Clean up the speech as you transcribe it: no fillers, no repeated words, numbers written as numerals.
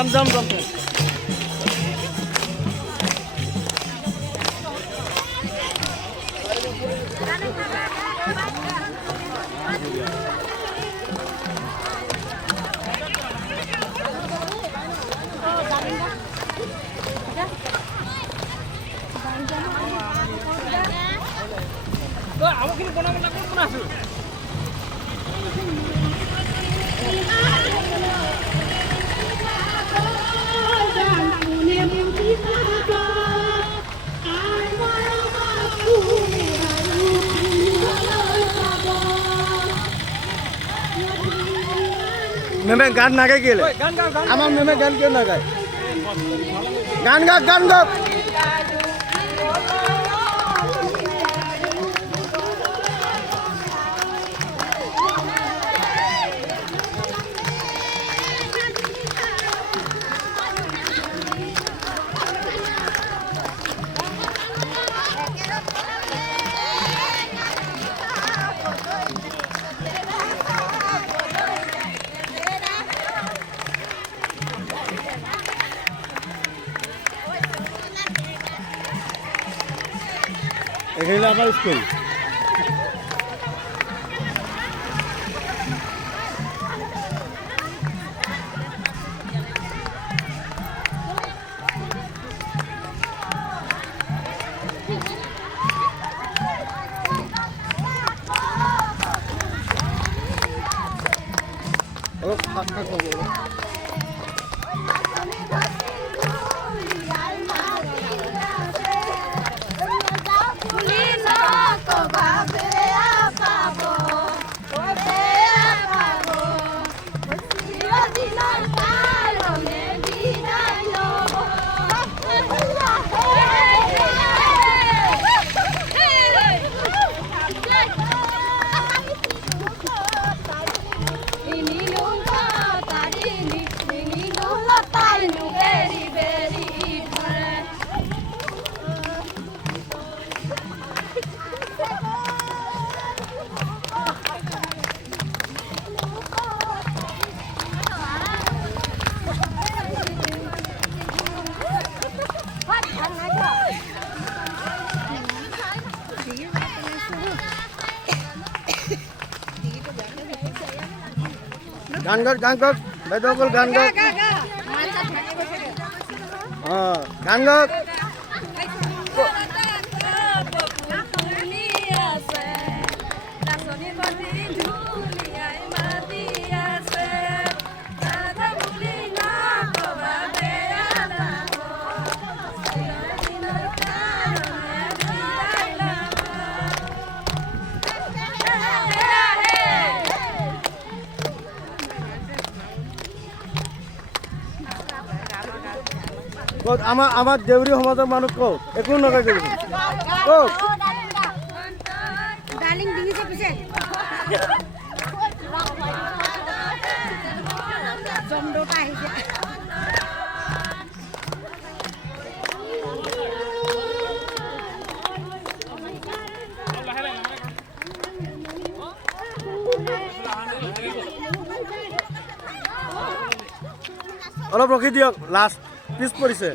যাম যাম যাম মেমে গান না গাই গেলে আমার মেমে গান কেউ না গায় গান গাক গান গাক এখানে আমার স্কুল গান গাক বেদকল গান গাক গান গাক আমার দেউরি সমাজের মানুষ কত একো নগাই কত অলপ ৰখি দিয়ক লাষ্ট পিছ পৰিছে